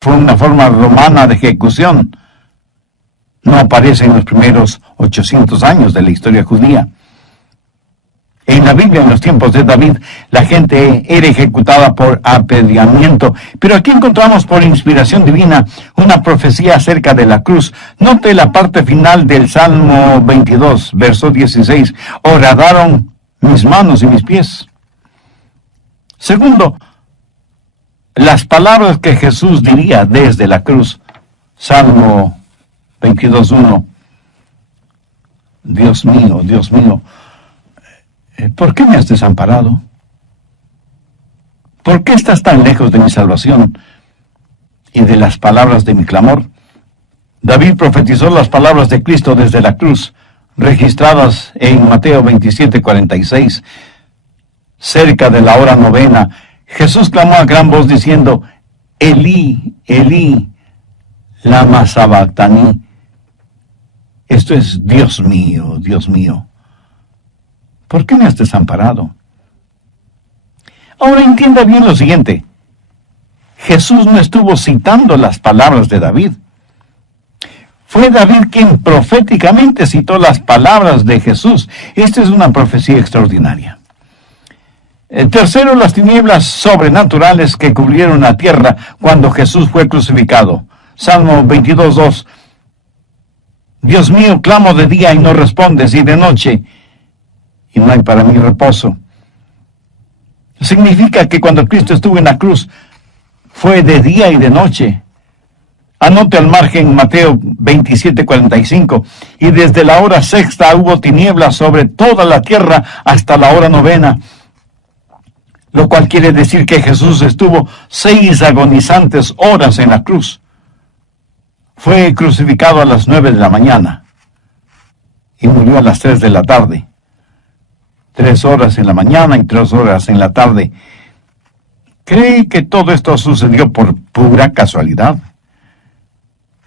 fue una forma romana de ejecución. No aparece en los primeros 800 años de la historia judía. En la Biblia, en los tiempos de David, la gente era ejecutada por apedreamiento. Pero aquí encontramos por inspiración divina una profecía acerca de la cruz. Note la parte final del Salmo 22, verso 16. Horadaron mis manos y mis pies. Segundo, las palabras que Jesús diría desde la cruz. Salmo 22:1. Dios mío, ¿por qué me has desamparado? ¿Por qué estás tan lejos de mi salvación y de las palabras de mi clamor? David profetizó las palabras de Cristo desde la cruz, registradas en Mateo 27:46. Cerca de la hora novena, Jesús clamó a gran voz diciendo, Elí, Elí, lama sabactani. Esto es, Dios mío, ¿por qué me has desamparado? Ahora entienda bien lo siguiente. Jesús no estuvo citando las palabras de David. Fue David quien proféticamente citó las palabras de Jesús. Esta es una profecía extraordinaria. Tercero, las tinieblas sobrenaturales que cubrieron la tierra cuando Jesús fue crucificado. Salmo 22:2. Dios mío, clamo de día y no respondes, y de noche, y no hay para mí reposo. Significa que cuando Cristo estuvo en la cruz, fue de día y de noche. Anote al margen Mateo 27:45, y desde la hora sexta hubo tinieblas sobre toda la tierra hasta la hora novena. Lo cual quiere decir que Jesús estuvo 6 agonizantes horas en la cruz. Fue crucificado a las 9 de la mañana y murió a las 3 de la tarde. 3 horas en la mañana y 3 horas en la tarde. ¿Cree que todo esto sucedió por pura casualidad?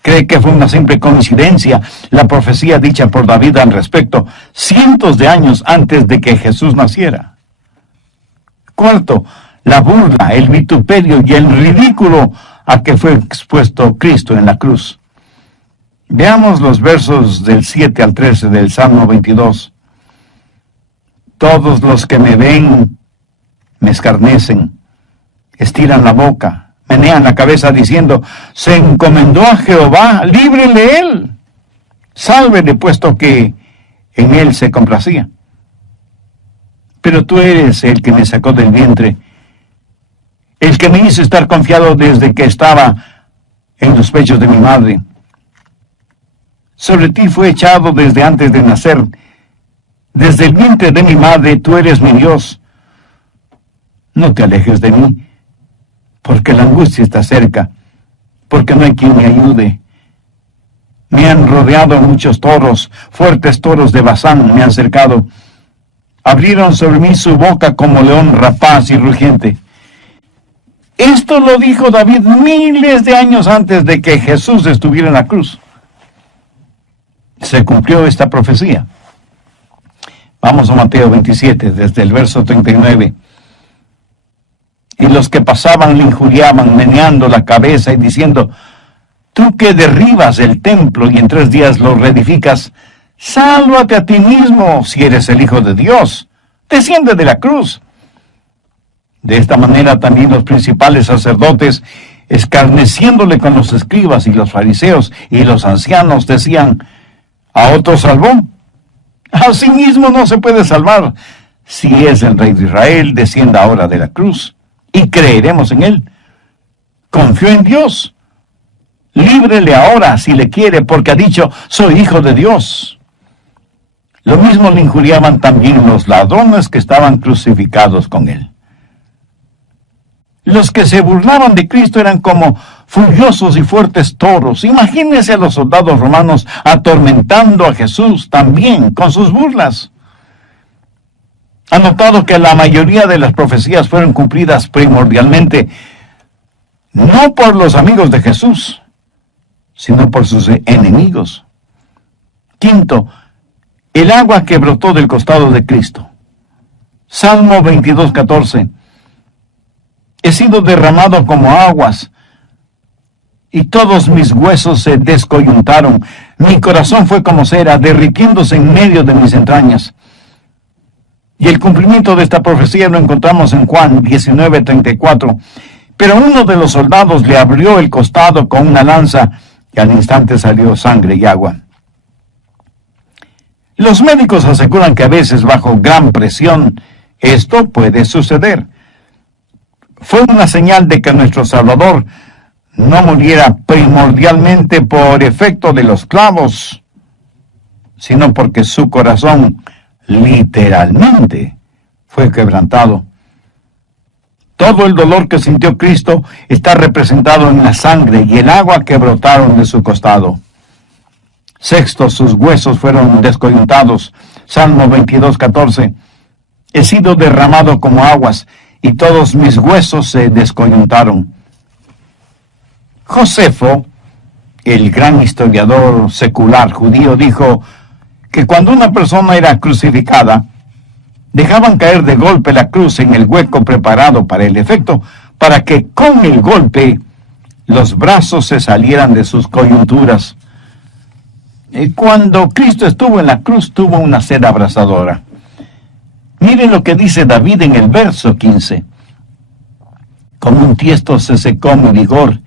¿Cree que fue una simple coincidencia la profecía dicha por David al respecto cientos de años antes de que Jesús naciera? Cuarto, la burla, el vituperio y el ridículo a que fue expuesto Cristo en la cruz. Veamos los versos del 7 al 13 del Salmo 22. Todos los que me ven me escarnecen, estiran la boca, menean la cabeza diciendo, se encomendó a Jehová, líbrele él, sálvele puesto que en él se complacía. Pero tú eres el que me sacó del vientre, el que me hizo estar confiado desde que estaba en los pechos de mi madre. Sobre ti fue echado desde antes de nacer. Desde el vientre de mi madre tú eres mi Dios. No te alejes de mí, porque la angustia está cerca, porque no hay quien me ayude. Me han rodeado muchos toros, fuertes toros de Basán me han cercado. Abrieron sobre mí su boca como león rapaz y rugiente. Esto lo dijo David miles de años antes de que Jesús estuviera en la cruz. Se cumplió esta profecía. Vamos a Mateo 27, desde el verso 39. Y los que pasaban le injuriaban, meneando la cabeza y diciendo, tú que derribas el templo y en 3 días lo reedificas, sálvate a ti mismo si eres el Hijo de Dios. Desciende de la cruz. De esta manera también los principales sacerdotes, escarneciéndole con los escribas y los fariseos y los ancianos, decían, a otro salvó, a sí mismo no se puede salvar. Si es el Rey de Israel, descienda ahora de la cruz y creeremos en él. Confió en Dios. Líbrele ahora si le quiere, porque ha dicho, soy hijo de Dios. Lo mismo le injuriaban también los ladrones que estaban crucificados con él. Los que se burlaban de Cristo eran como furiosos y fuertes toros. Imagínense a los soldados romanos atormentando a Jesús también con sus burlas. Ha notado que la mayoría de las profecías fueron cumplidas primordialmente no por los amigos de Jesús, sino por sus enemigos. Quinto, el agua que brotó del costado de Cristo. Salmo 22:14. He sido derramado como aguas, y todos mis huesos se descoyuntaron. Mi corazón fue como cera, derritiéndose en medio de mis entrañas. Y el cumplimiento de esta profecía lo encontramos en Juan 19:34. Pero uno de los soldados le abrió el costado con una lanza, y al instante salió sangre y agua. Los médicos aseguran que a veces, bajo gran presión, esto puede suceder. Fue una señal de que nuestro Salvador no muriera primordialmente por efecto de los clavos, sino porque su corazón literalmente fue quebrantado. Todo el dolor que sintió Cristo está representado en la sangre y el agua que brotaron de su costado. Sexto, sus huesos fueron descoyuntados. Salmo 22:14. He sido derramado como aguas, y todos mis huesos se descoyuntaron. Josefo, el gran historiador secular judío, dijo que cuando una persona era crucificada, dejaban caer de golpe la cruz en el hueco preparado para el efecto, para que con el golpe los brazos se salieran de sus coyunturas. Cuando Cristo estuvo en la cruz, tuvo una sed abrasadora. Miren lo que dice David en el verso 15. Como un tiesto se secó mi vigor,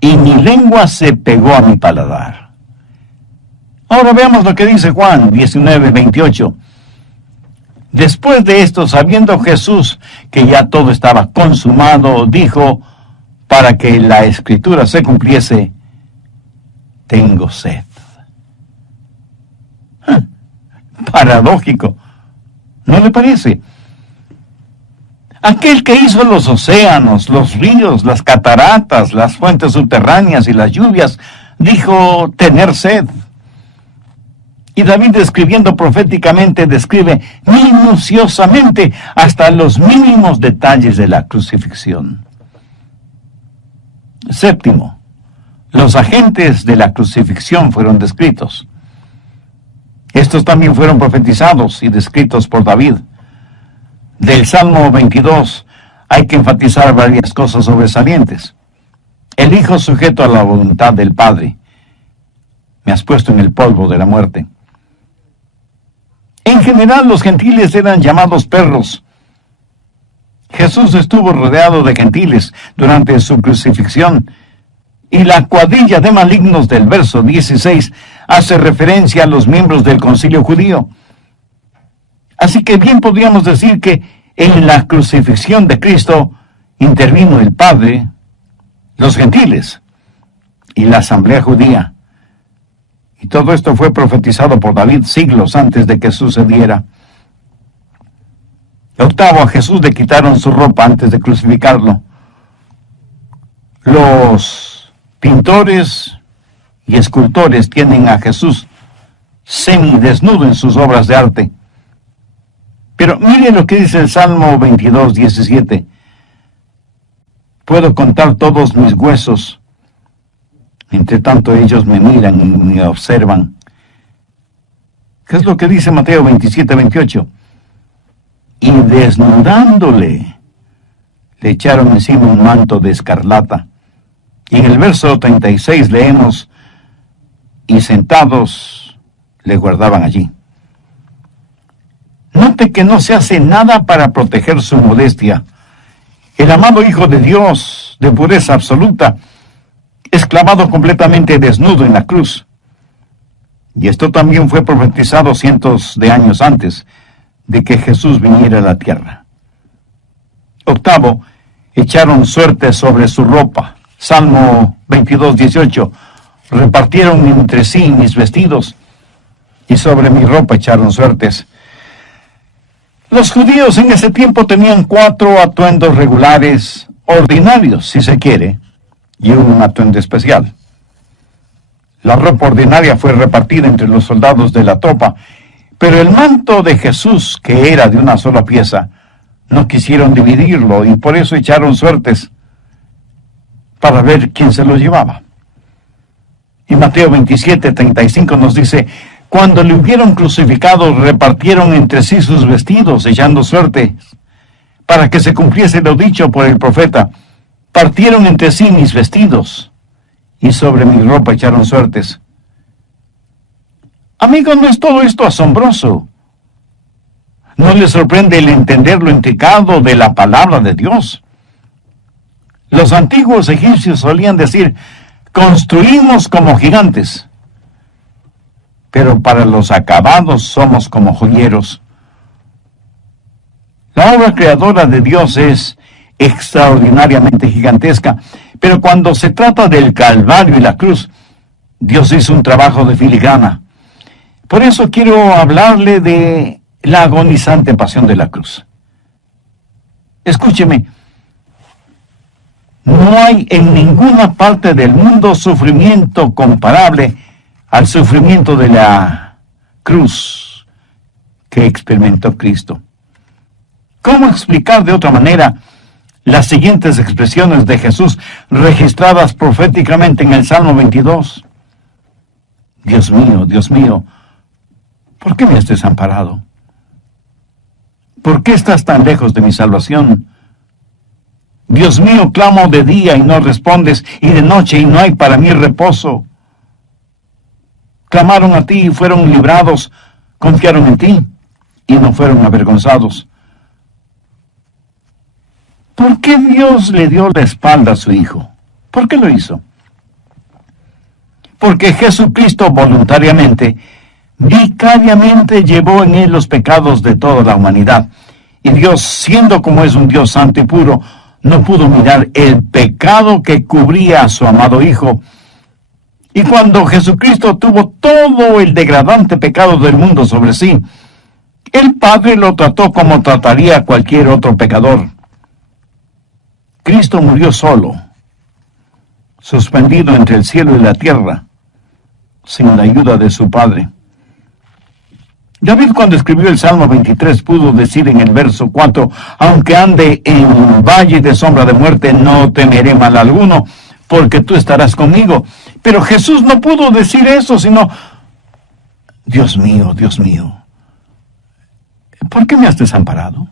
y mi lengua se pegó a mi paladar. Ahora veamos lo que dice Juan 19:28. Después de esto, sabiendo Jesús que ya todo estaba consumado, dijo, para que la escritura se cumpliese, tengo sed. Paradójico, ¿no le parece? Aquel que hizo los océanos, los ríos, las cataratas, las fuentes subterráneas y las lluvias, dijo tener sed. Y David, escribiendo proféticamente, describe minuciosamente hasta los mínimos detalles de la crucifixión. Séptimo, los agentes de la crucifixión fueron descritos. Estos también fueron profetizados y descritos por David. Del Salmo 22 hay que enfatizar varias cosas sobresalientes. El Hijo sujeto a la voluntad del Padre. Me has puesto en el polvo de la muerte. En general, los gentiles eran llamados perros. Jesús estuvo rodeado de gentiles durante su crucifixión, y la cuadrilla de malignos del verso 16 hace referencia a los miembros del concilio judío. Así que bien podríamos decir que en la crucifixión de Cristo intervino el Padre, los gentiles y la asamblea judía. Y todo esto fue profetizado por David siglos antes de que sucediera. Octavo, a Jesús le quitaron su ropa antes de crucificarlo. Los pintores y escultores tienen a Jesús semidesnudo en sus obras de arte. Pero miren lo que dice el Salmo 22:17. Puedo contar todos mis huesos. Entre tanto ellos me miran y me observan. ¿Qué es lo que dice Mateo 27:28? Y desnudándole, le echaron encima un manto de escarlata. Y en el verso 36 leemos, y sentados le guardaban allí. Note que no se hace nada para proteger su modestia. El amado Hijo de Dios, de pureza absoluta, es clavado completamente desnudo en la cruz. Y esto también fue profetizado cientos de años antes de que Jesús viniera a la tierra. Octavo, echaron suerte sobre su ropa. Salmo 22:18. Repartieron entre sí mis vestidos, y sobre mi ropa echaron suertes. Los judíos en ese tiempo tenían 4 atuendos regulares, ordinarios, si se quiere, y un atuendo especial. La ropa ordinaria fue repartida entre los soldados de la tropa, pero el manto de Jesús, que era de una sola pieza, no quisieron dividirlo y por eso echaron suertes para ver quién se lo llevaba. Y Mateo 27:35 nos dice, cuando le hubieron crucificado, repartieron entre sí sus vestidos, echando suerte, para que se cumpliese lo dicho por el profeta. Partieron entre sí mis vestidos, y sobre mi ropa echaron suertes. Amigos, ¿no es todo esto asombroso? ¿No les sorprende el entender lo intricado de la palabra de Dios? Los antiguos egipcios solían decir, construimos como gigantes, pero para los acabados somos como joyeros. La obra creadora de Dios es extraordinariamente gigantesca, pero cuando se trata del Calvario y la cruz, Dios hizo un trabajo de filigrana. Por eso quiero hablarle de la agonizante pasión de la cruz. Escúcheme, no hay en ninguna parte del mundo sufrimiento comparable al sufrimiento de la cruz que experimentó Cristo. ¿Cómo explicar de otra manera las siguientes expresiones de Jesús registradas proféticamente en el Salmo 22? Dios mío, ¿por qué me has desamparado? ¿Por qué estás tan lejos de mi salvación? Dios mío, clamo de día y no respondes, y de noche y no hay para mí reposo. Clamaron a ti y fueron librados, confiaron en ti y no fueron avergonzados. ¿Por qué Dios le dio la espalda a su Hijo? ¿Por qué lo hizo? Porque Jesucristo voluntariamente, vicariamente llevó en él los pecados de toda la humanidad. Y Dios, siendo como es un Dios santo y puro, no pudo mirar el pecado que cubría a su amado Hijo. Y cuando Jesucristo tuvo todo el degradante pecado del mundo sobre sí, el Padre lo trató como trataría a cualquier otro pecador. Cristo murió solo, suspendido entre el cielo y la tierra, sin la ayuda de su Padre. David, cuando escribió el Salmo 23, pudo decir en el verso 4, aunque ande en valle de sombra de muerte, no temeré mal alguno, porque tú estarás conmigo. Pero Jesús no pudo decir eso, sino, Dios mío, ¿por qué me has desamparado?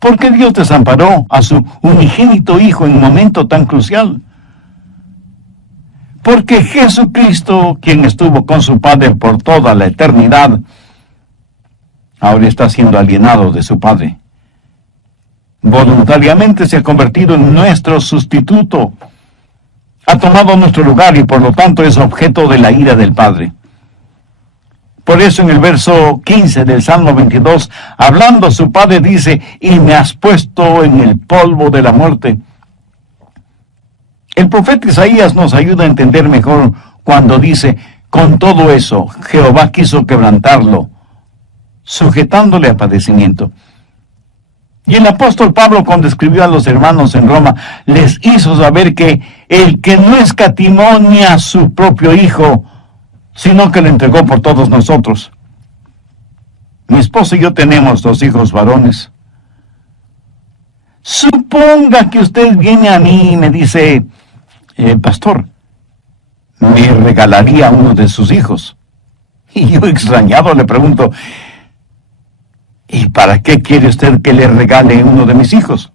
¿Por qué Dios desamparó a su unigénito Hijo en un momento tan crucial? Porque Jesucristo, quien estuvo con su Padre por toda la eternidad, ahora está siendo alienado de su Padre. Voluntariamente se ha convertido en nuestro sustituto. Ha tomado nuestro lugar y por lo tanto es objeto de la ira del Padre. Por eso en el verso 15 del Salmo 22, hablando su Padre dice, y me has puesto en el polvo de la muerte. El profeta Isaías nos ayuda a entender mejor cuando dice, con todo eso, Jehová quiso quebrantarlo, sujetándole a padecimiento. Y el apóstol Pablo, cuando escribió a los hermanos en Roma, les hizo saber que el que no escatimó ni a su propio Hijo, sino que lo entregó por todos nosotros. Mi esposo y yo tenemos 2 hijos varones. Suponga que usted viene a mí y me dice, pastor, me regalaría uno de sus hijos. Y yo extrañado le pregunto, ¿y para qué quiere usted que le regale uno de mis hijos?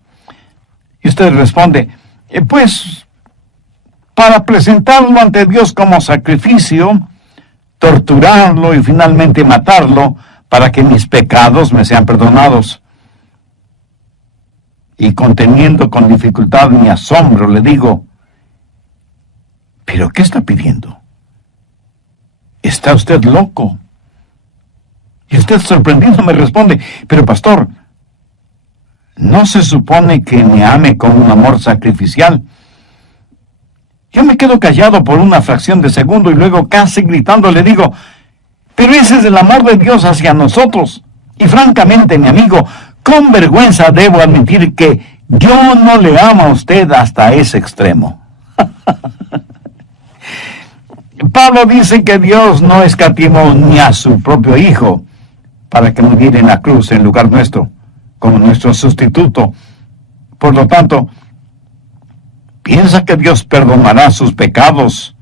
Y usted responde, pues, para presentarlo ante Dios como sacrificio, torturarlo y finalmente matarlo para que mis pecados me sean perdonados. Y conteniendo con dificultad mi asombro, le digo, ¿pero qué está pidiendo? ¿Está usted loco? Y usted sorprendido me responde, pero pastor, ¿no se supone que me ame con un amor sacrificial? Yo me quedo callado por una fracción de segundo y luego casi gritando le digo, pero ese es el amor de Dios hacia nosotros. Y francamente, mi amigo, con vergüenza debo admitir que yo no le amo a usted hasta ese extremo. Pablo dice que Dios no escatimó ni a su propio Hijo para que muriera en la cruz en lugar nuestro, como nuestro sustituto. Por lo tanto, ¿piensa que Dios perdonará sus pecados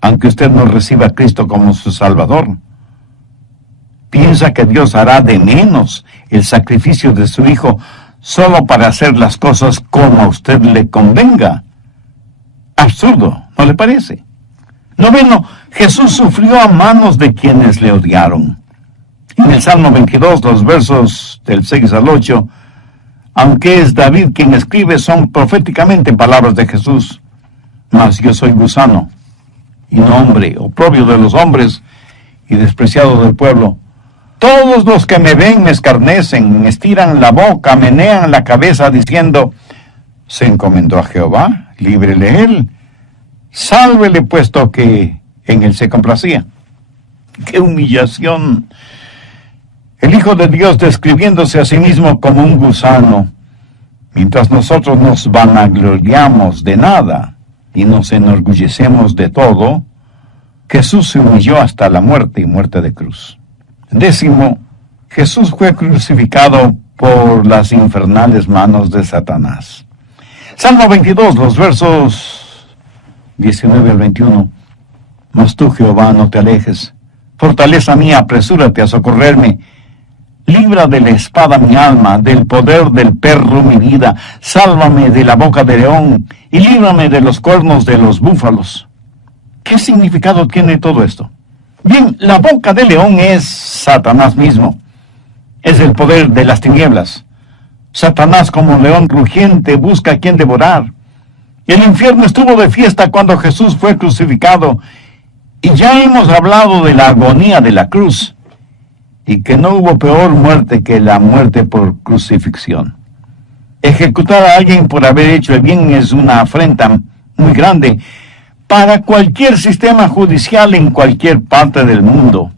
aunque usted no reciba a Cristo como su Salvador? ¿Piensa que Dios hará de menos el sacrificio de su Hijo solo para hacer las cosas como a usted le convenga? Absurdo, ¿no le parece? Noveno, Jesús sufrió a manos de quienes le odiaron. En el Salmo 22, los versos del 6 al 8, aunque es David quien escribe, son proféticamente palabras de Jesús. Mas yo soy gusano, y no hombre, oprobio de los hombres, y despreciado del pueblo. Todos los que me ven me escarnecen, me estiran la boca, menean la cabeza, diciendo, se encomendó a Jehová, líbrele él, sálvele puesto que en él se complacía. ¡Qué humillación! El Hijo de Dios describiéndose a sí mismo como un gusano, mientras nosotros nos vanagloriamos de nada y nos enorgullecemos de todo. Jesús se humilló hasta la muerte y muerte de cruz. Décimo, Jesús fue crucificado por las infernales manos de Satanás. Salmo 22, los versos 19 al 21. Mas tú, Jehová, no te alejes. Fortaleza mía, apresúrate a socorrerme. Libra de la espada mi alma, del poder del perro mi vida. Sálvame de la boca del león y líbrame de los cuernos de los búfalos. ¿Qué significado tiene todo esto? Bien, la boca del león es Satanás mismo. Es el poder de las tinieblas. Satanás, como león rugiente, busca a quien devorar. El infierno estuvo de fiesta cuando Jesús fue crucificado. Y ya hemos hablado de la agonía de la cruz. Y que no hubo peor muerte que la muerte por crucifixión. Ejecutar a alguien por haber hecho el bien es una afrenta muy grande para cualquier sistema judicial en cualquier parte del mundo.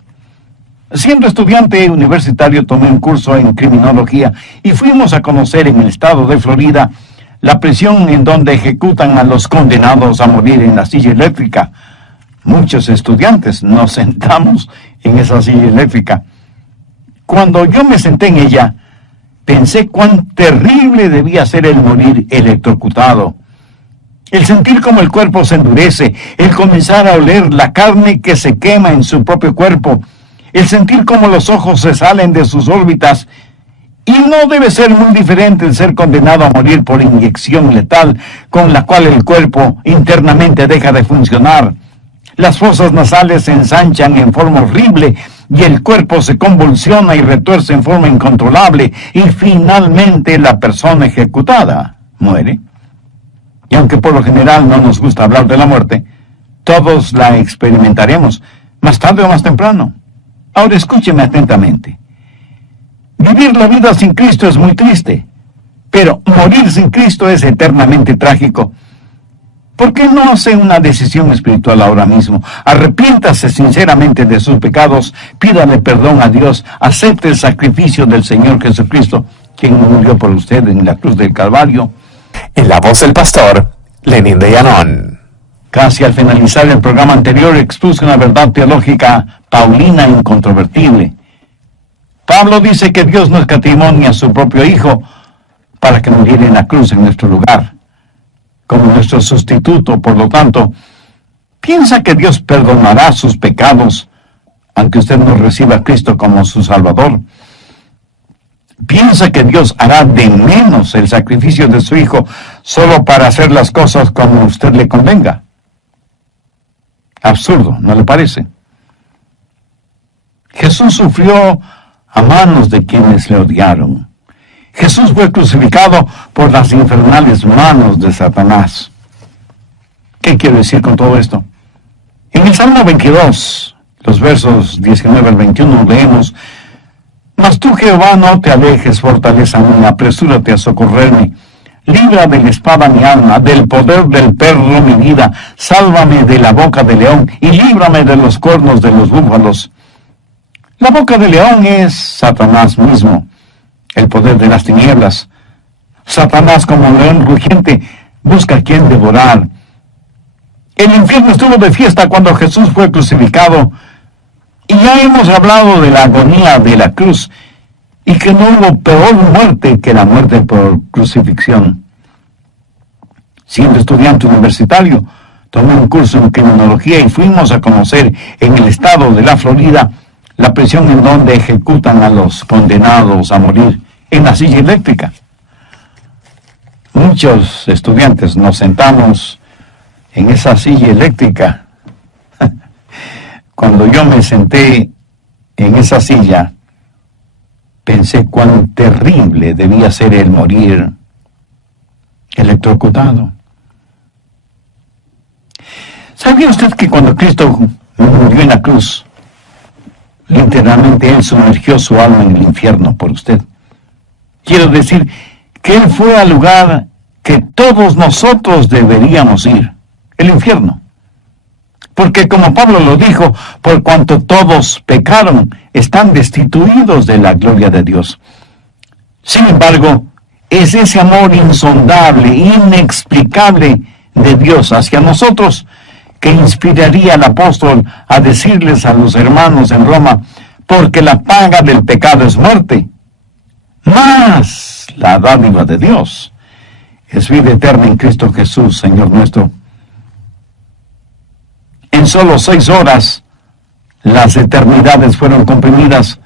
Siendo estudiante universitario tomé un curso en criminología y fuimos a conocer en el estado de Florida la prisión en donde ejecutan a los condenados a morir en la silla eléctrica. Muchos estudiantes nos sentamos en esa silla eléctrica. Cuando yo me senté en ella, pensé cuán terrible debía ser el morir electrocutado. El sentir como el cuerpo se endurece, el comenzar a oler la carne que se quema en su propio cuerpo, el sentir como los ojos se salen de sus órbitas. Y no debe ser muy diferente el ser condenado a morir por inyección letal, con la cual el cuerpo internamente deja de funcionar. Las fosas nasales se ensanchan en forma horrible y el cuerpo se convulsiona y retuerce en forma incontrolable y finalmente la persona ejecutada muere. Y aunque por lo general no nos gusta hablar de la muerte, todos la experimentaremos, más tarde o más temprano. Ahora escúcheme atentamente. Vivir la vida sin Cristo es muy triste, pero morir sin Cristo es eternamente trágico. ¿Por qué no hace una decisión espiritual ahora mismo? Arrepiéntase sinceramente de sus pecados, pídale perdón a Dios, acepte el sacrificio del Señor Jesucristo, quien murió por usted en la cruz del Calvario. En la voz del pastor Lenín de Llanón. Casi al finalizar el programa anterior expuse una verdad teológica paulina e incontrovertible. Pablo dice que Dios no escatimó ni a su propio Hijo para que muriera en la cruz en nuestro lugar, como nuestro sustituto. Por lo tanto, ¿piensa que Dios perdonará sus pecados aunque usted no reciba a Cristo como su Salvador? ¿Piensa que Dios hará de menos el sacrificio de su Hijo solo para hacer las cosas como a usted le convenga? Absurdo, ¿no le parece? Jesús sufrió a manos de quienes le odiaron. Jesús fue crucificado por las infernales manos de Satanás. ¿Qué quiero decir con todo esto? En el Salmo 22, los versos 19 al 21, leemos: Mas tú, Jehová, no te alejes, fortaleza mía, apresúrate a socorrerme. Libra de la espada mi alma, del poder del perro mi vida. Sálvame de la boca del león y líbrame de los cuernos de los búfalos. La boca del león es Satanás mismo, el poder de las tinieblas. Satanás, como león rugiente, busca a quien devorar. El infierno estuvo de fiesta cuando Jesús fue crucificado. Y ya hemos hablado de la agonía de la cruz y que no hubo peor muerte que la muerte por crucifixión. Siendo estudiante universitario, tomé un curso en criminología y fuimos a conocer en el estado de la Florida la prisión en donde ejecutan a los condenados a morir en la silla eléctrica. Muchos estudiantes nos sentamos en esa silla eléctrica. Cuando yo me senté en esa silla, pensé cuán terrible debía ser el morir electrocutado. ¿Sabía usted que cuando Cristo murió en la cruz, literalmente Él sumergió su alma en el infierno por usted? Quiero decir que Él fue al lugar que todos nosotros deberíamos ir, el infierno. Porque como Pablo lo dijo, por cuanto todos pecaron, están destituidos de la gloria de Dios. Sin embargo, es ese amor insondable, inexplicable de Dios hacia nosotros que inspiraría al apóstol a decirles a los hermanos en Roma, porque la paga del pecado es muerte, mas la dádiva de Dios es vida eterna en Cristo Jesús, Señor nuestro. En solo 6 horas, las eternidades fueron comprimidas.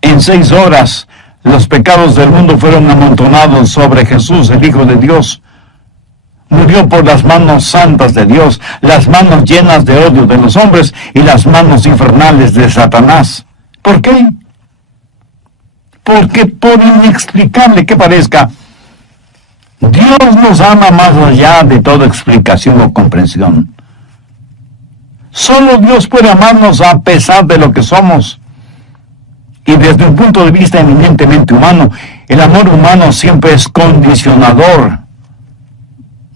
En 6 horas, los pecados del mundo fueron amontonados sobre Jesús, el Hijo de Dios. Murió por las manos santas de Dios, las manos llenas de odio de los hombres y las manos infernales de Satanás. ¿Por qué? Porque por inexplicable que parezca, Dios nos ama más allá de toda explicación o comprensión. Solo Dios puede amarnos a pesar de lo que somos. Y desde un punto de vista eminentemente humano, el amor humano siempre es condicionador.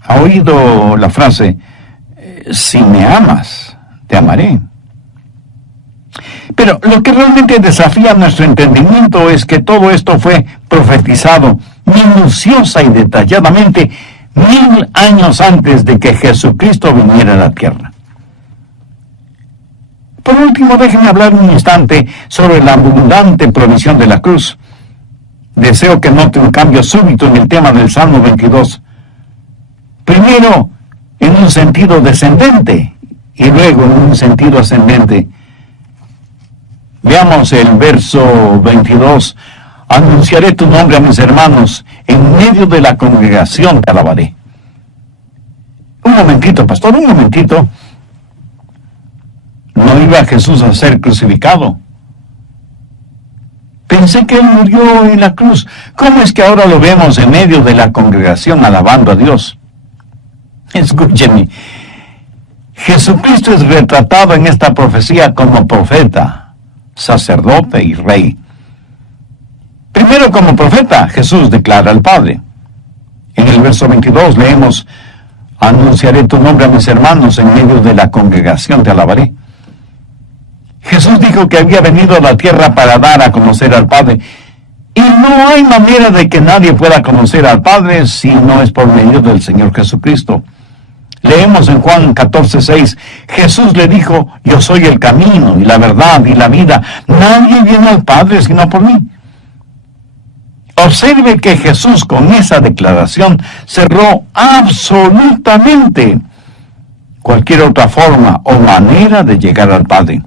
¿Ha oído la frase, si me amas, te amaré? Pero lo que realmente desafía nuestro entendimiento es que todo esto fue profetizado minuciosa y detalladamente 1000 años antes de que Jesucristo viniera a la tierra. Por último, déjenme hablar un instante sobre la abundante provisión de la cruz. Deseo que note un cambio súbito en el tema del Salmo 22. Primero, en un sentido descendente, y luego en un sentido ascendente. Veamos el verso 22. Anunciaré tu nombre a mis hermanos, en medio de la congregación te alabaré. Un momentito, pastor, un momentito. ¿No iba Jesús a ser crucificado? Pensé que Él murió en la cruz. ¿Cómo es que ahora lo vemos en medio de la congregación alabando a Dios? Escúcheme. Jesucristo es retratado en esta profecía como profeta, sacerdote y rey. Primero como profeta, Jesús declara al Padre. En el verso 22 leemos, anunciaré tu nombre a mis hermanos, en medio de la congregación te alabaré. Jesús dijo que había venido a la tierra para dar a conocer al Padre. Y no hay manera de que nadie pueda conocer al Padre si no es por medio del Señor Jesucristo. Leemos en Juan 14:6, Jesús le dijo, yo soy el camino y la verdad y la vida. Nadie viene al Padre sino por mí. Observe que Jesús con esa declaración cerró absolutamente cualquier otra forma o manera de llegar al Padre.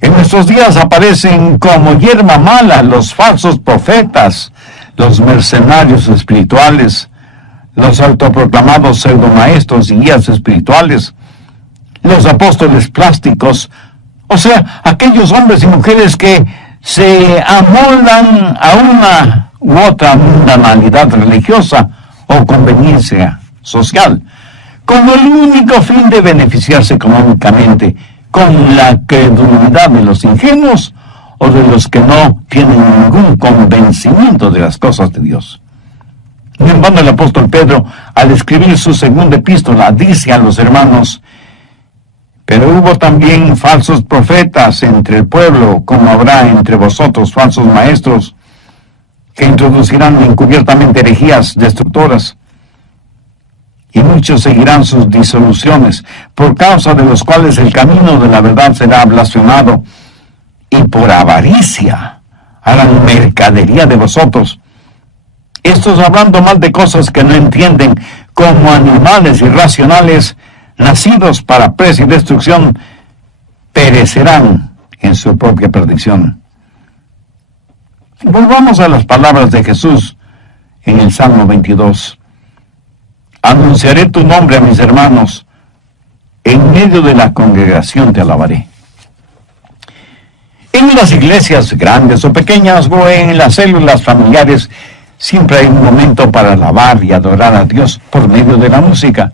En nuestros días aparecen como hierba mala los falsos profetas, los mercenarios espirituales, los autoproclamados pseudomaestros y guías espirituales, los apóstoles plásticos, o sea, aquellos hombres y mujeres que se amoldan a una u otra mundanalidad religiosa o conveniencia social, con el único fin de beneficiarse económicamente, con la credulidad de los ingenuos o de los que no tienen ningún convencimiento de las cosas de Dios. En vano el apóstol Pedro, al escribir su segunda epístola, dice a los hermanos, pero hubo también falsos profetas entre el pueblo, como habrá entre vosotros falsos maestros, que introducirán encubiertamente herejías destructoras, y muchos seguirán sus disoluciones, por causa de los cuales el camino de la verdad será blasfemado, y por avaricia harán mercadería de vosotros. Estos hablando mal de cosas que no entienden, como animales irracionales, nacidos para presa y destrucción, perecerán en su propia perdición. Volvamos a las palabras de Jesús en el Salmo 22. Anunciaré tu nombre a mis hermanos. En medio de la congregación te alabaré. En las iglesias grandes o pequeñas o en las células familiares, siempre hay un momento para alabar y adorar a Dios por medio de la música.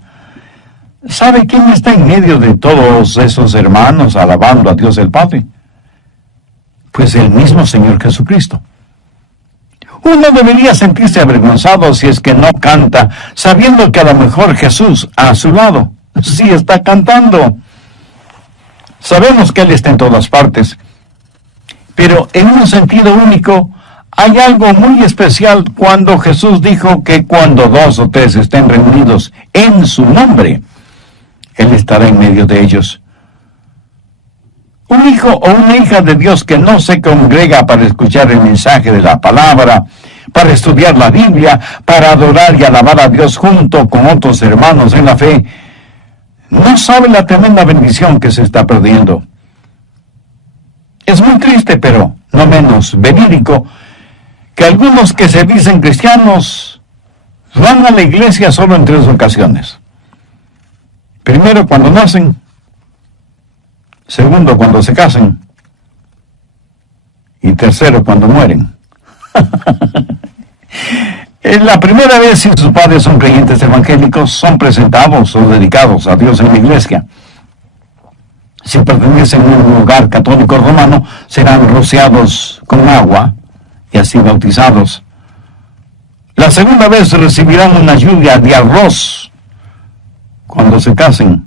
¿Sabe quién está en medio de todos esos hermanos alabando a Dios el Padre? Pues el mismo Señor Jesucristo. Uno debería sentirse avergonzado si es que no canta, sabiendo que a lo mejor Jesús a su lado sí está cantando. Sabemos que Él está en todas partes, pero en un sentido único, hay algo muy especial cuando Jesús dijo que cuando 2 o 3 estén reunidos en su nombre, Él estará en medio de ellos. Un hijo o una hija de Dios que no se congrega para escuchar el mensaje de la palabra, para estudiar la Biblia, para adorar y alabar a Dios junto con otros hermanos en la fe, no sabe la tremenda bendición que se está perdiendo. Es muy triste, pero no menos verídico, que algunos que se dicen cristianos van a la iglesia solo en 3 ocasiones. Primero, cuando nacen. Segundo, cuando se casen. Y tercero, cuando mueren. La primera vez, si sus padres son creyentes evangélicos, son presentados o dedicados a Dios en la iglesia. Si pertenecen a un lugar católico romano, serán rociados con agua y así bautizados. La segunda vez recibirán una lluvia de arroz cuando se casen.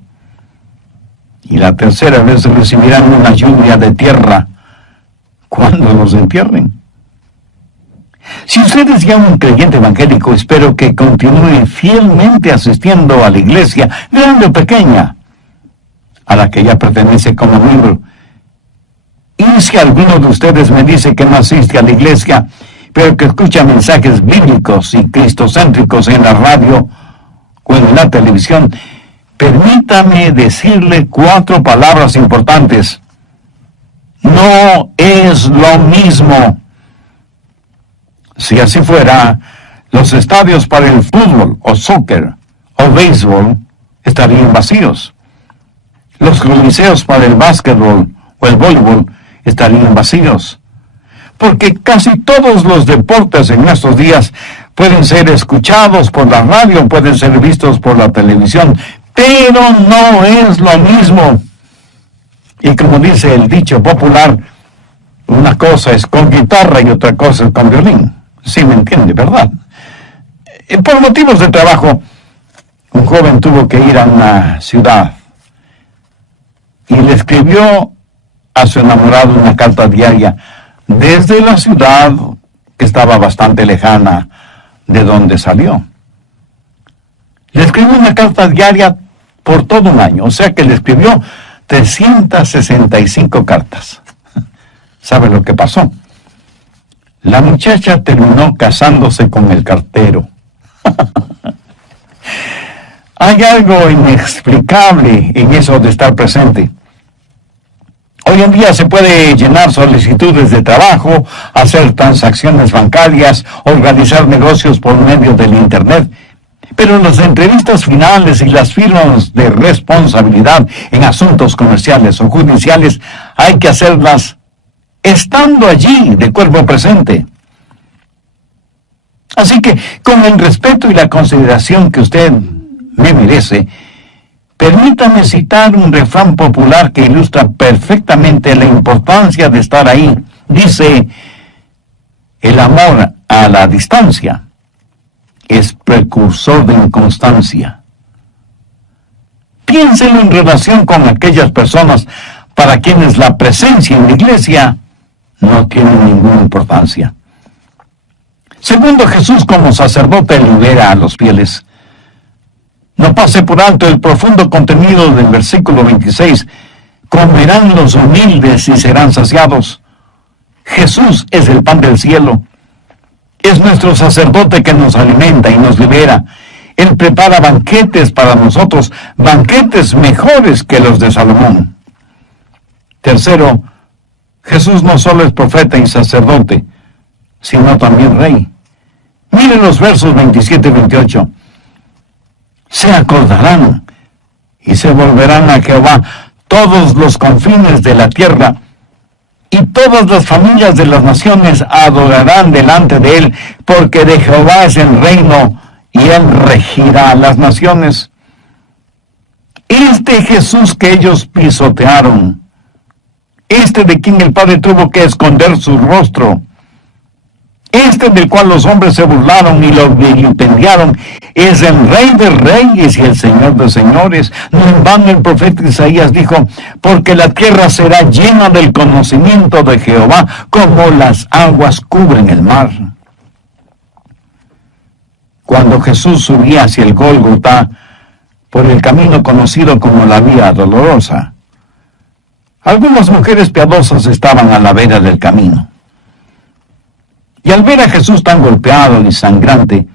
Y la tercera vez recibirán una lluvia de tierra cuando los entierren. Si usted es ya un creyente evangélico, espero que continúe fielmente asistiendo a la iglesia, grande o pequeña, a la que ya pertenece como miembro. Y si alguno de ustedes me dice que no asiste a la iglesia, pero que escucha mensajes bíblicos y cristocéntricos en la radio o en la televisión, permítame decirle 4 palabras importantes. No es lo mismo. Si así fuera, los estadios para el fútbol o soccer o béisbol estarían vacíos. Los coliseos para el básquetbol o el voleibol estarían vacíos. Porque casi todos los deportes en estos días pueden ser escuchados por la radio, pueden ser vistos por la televisión, pero no es lo mismo. Y como dice el dicho popular, una cosa es con guitarra y otra cosa es con violín. Sí me entiende, ¿verdad? Por motivos de trabajo, un joven tuvo que ir a una ciudad y le escribió a su enamorado una carta diaria desde la ciudad que estaba bastante lejana de donde salió. Le escribió una carta diaria por todo un año, o sea que le escribió 365 cartas. ¿Sabe lo que pasó? La muchacha terminó casándose con el cartero. Hay algo inexplicable en eso de estar presente. Hoy en día se puede llenar solicitudes de trabajo, hacer transacciones bancarias, organizar negocios por medio del Internet, pero las entrevistas finales y las firmas de responsabilidad en asuntos comerciales o judiciales hay que hacerlas estando allí de cuerpo presente. Así que, con el respeto y la consideración que usted me merece, permítame citar un refrán popular que ilustra perfectamente la importancia de estar ahí. Dice, el amor a la distancia es precursor de inconstancia. Piénselo en relación con aquellas personas para quienes la presencia en la iglesia no tiene ninguna importancia. Segundo, Jesús como sacerdote libera a los fieles. No pase por alto el profundo contenido del versículo 26. Comerán los humildes y serán saciados. Jesús es el pan del cielo. Es nuestro sacerdote que nos alimenta y nos libera. Él prepara banquetes para nosotros, banquetes mejores que los de Salomón. Tercero, Jesús no solo es profeta y sacerdote, sino también rey. Miren los versos 27 y 28. se acordarán y se volverán a Jehová todos los confines de la tierra, y todas las familias de las naciones adorarán delante de él, porque de Jehová es el reino, y él regirá a las naciones. Este Jesús que ellos pisotearon, este de quien el Padre tuvo que esconder su rostro, este del cual los hombres se burlaron y lo vilipendiaron, es el Rey de Reyes y el Señor de Señores. No en vano el profeta Isaías dijo: porque la tierra será llena del conocimiento de Jehová, como las aguas cubren el mar. Cuando Jesús subía hacia el Gólgota, por el camino conocido como la Vía Dolorosa, algunas mujeres piadosas estaban a la vera del camino. Y al ver a Jesús tan golpeado y sangrante,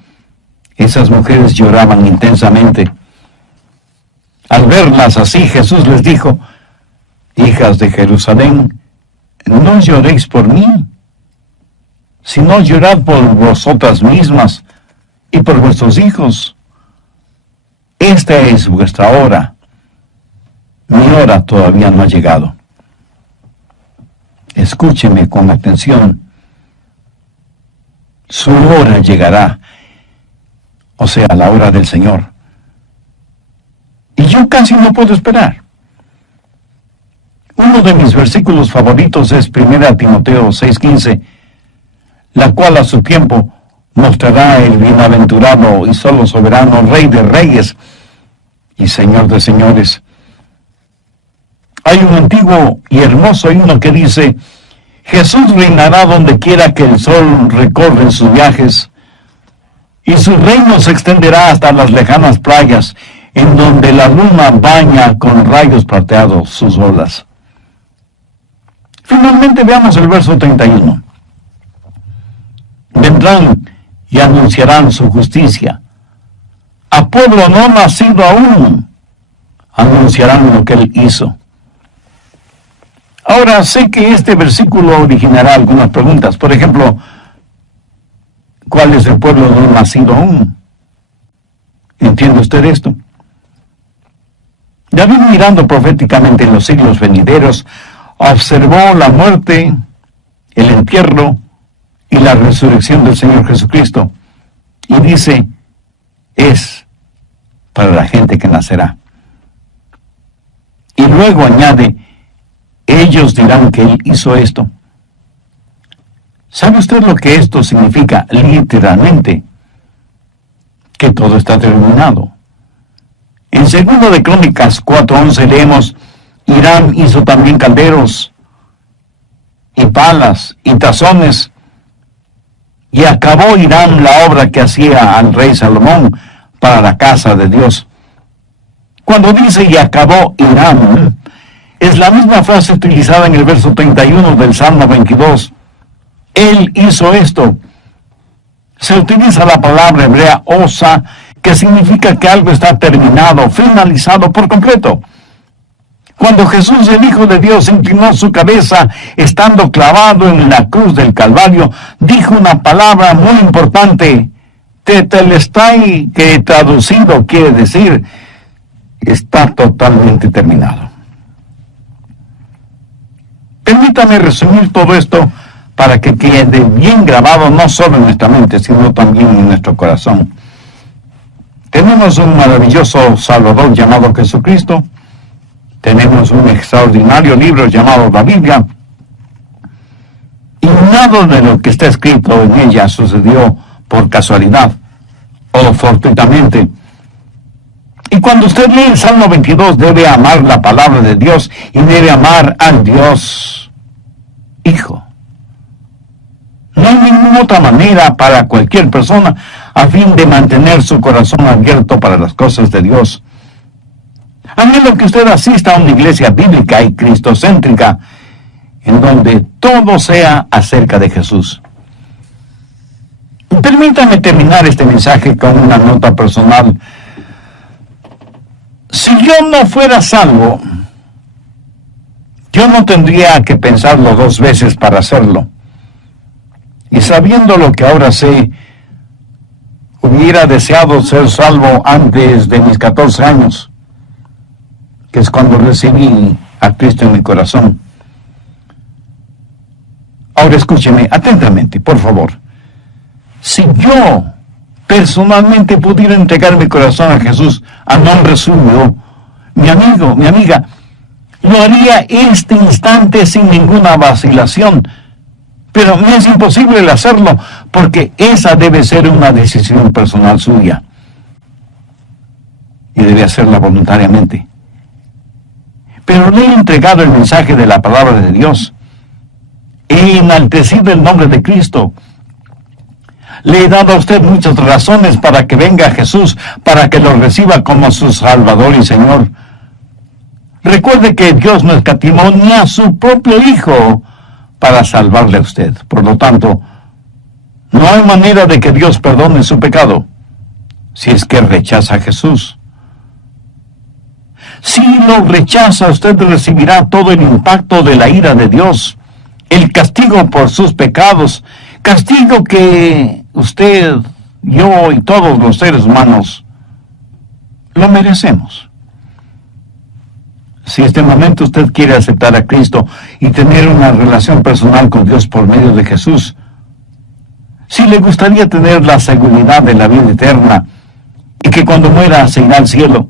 esas mujeres lloraban intensamente. Al verlas así, Jesús les dijo: hijas de Jerusalén, no lloréis por mí, sino llorad por vosotras mismas y por vuestros hijos. Esta es vuestra hora. Mi hora todavía no ha llegado. Escúcheme con atención. Su hora llegará, o sea, la hora del Señor. Y yo casi no puedo esperar. Uno de mis versículos favoritos es 1 Timoteo 6:15, la cual a su tiempo mostrará el bienaventurado y solo soberano Rey de Reyes y Señor de Señores. Hay un antiguo y hermoso himno que dice: Jesús reinará donde quiera que el sol recorre sus viajes, y su reino se extenderá hasta las lejanas playas, en donde la luna baña con rayos plateados sus olas. Finalmente veamos el verso 31. Vendrán y anunciarán su justicia. A pueblo no nacido aún, anunciarán lo que él hizo. Ahora, sé que este versículo originará algunas preguntas. Por ejemplo, ¿cuál es el pueblo no nacido aún? ¿Entiende usted esto? David, mirando proféticamente en los siglos venideros, observó la muerte, el entierro y la resurrección del Señor Jesucristo. Y dice: es para la gente que nacerá. Y luego añade: ellos dirán que él hizo esto. ¿Sabe usted lo que esto significa literalmente? Que todo está terminado. En 2 de Crónicas 4:11 leemos: Hiram hizo también calderos y palas y tazones, y acabó Hiram la obra que hacía al rey Salomón para la casa de Dios. Cuando dice y acabó Hiram, es la misma frase utilizada en el verso 31 del Salmo 22. Él hizo esto. Se utiliza la palabra hebrea osa, que significa que algo está terminado, finalizado por completo. Cuando Jesús, el Hijo de Dios, inclinó su cabeza, estando clavado en la cruz del Calvario, dijo una palabra muy importante: tetelestai, que traducido quiere decir: está totalmente terminado. Permítame resumir todo esto para que quede bien grabado, no solo en nuestra mente, sino también en nuestro corazón. Tenemos un maravilloso Salvador llamado Jesucristo. Tenemos un extraordinario libro llamado la Biblia. Y nada de lo que está escrito en ella sucedió por casualidad o fortuitamente. Y cuando usted lee el Salmo 22, debe amar la palabra de Dios y debe amar al Dios Hijo. No hay ninguna otra manera para cualquier persona a fin de mantener su corazón abierto para las cosas de Dios. A menos que usted asista a una iglesia bíblica y cristocéntrica, en donde todo sea acerca de Jesús. Permítame terminar este mensaje con una nota personal. Si yo no fuera salvo, yo no tendría que pensarlo dos veces para hacerlo. Y sabiendo lo que ahora sé, Hubiera deseado ser salvo antes de mis 14 años, que es cuando recibí a Cristo en mi corazón. Ahora escúcheme atentamente, por favor. Si yo personalmente pudiera entregar mi corazón a Jesús a nombre suyo, mi amigo, mi amiga, lo haría este instante sin ninguna vacilación. Pero me es imposible el hacerlo, porque esa debe ser una decisión personal suya. Y debe hacerla voluntariamente. Pero le he entregado el mensaje de la palabra de Dios. He enaltecido el nombre de Cristo. Le he dado a usted muchas razones para que venga a Jesús, para que lo reciba como su Salvador y Señor. Recuerde que Dios no escatimó ni a su propio Hijo para salvarle a usted. Por lo tanto, no hay manera de que Dios perdone su pecado si es que rechaza a Jesús. Si lo rechaza, usted recibirá todo el impacto de la ira de Dios, el castigo por sus pecados, castigo que usted, yo y todos los seres humanos lo merecemos. Si este momento usted quiere aceptar a Cristo y tener una relación personal con Dios por medio de Jesús, si le gustaría tener la seguridad de la vida eterna y que cuando muera se irá al cielo,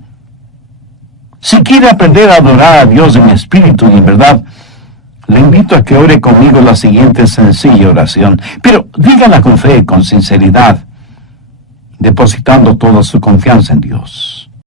si quiere aprender a adorar a Dios en espíritu y en verdad, le invito a que ore conmigo la siguiente sencilla oración, pero dígala con fe, con sinceridad, depositando toda su confianza en Dios.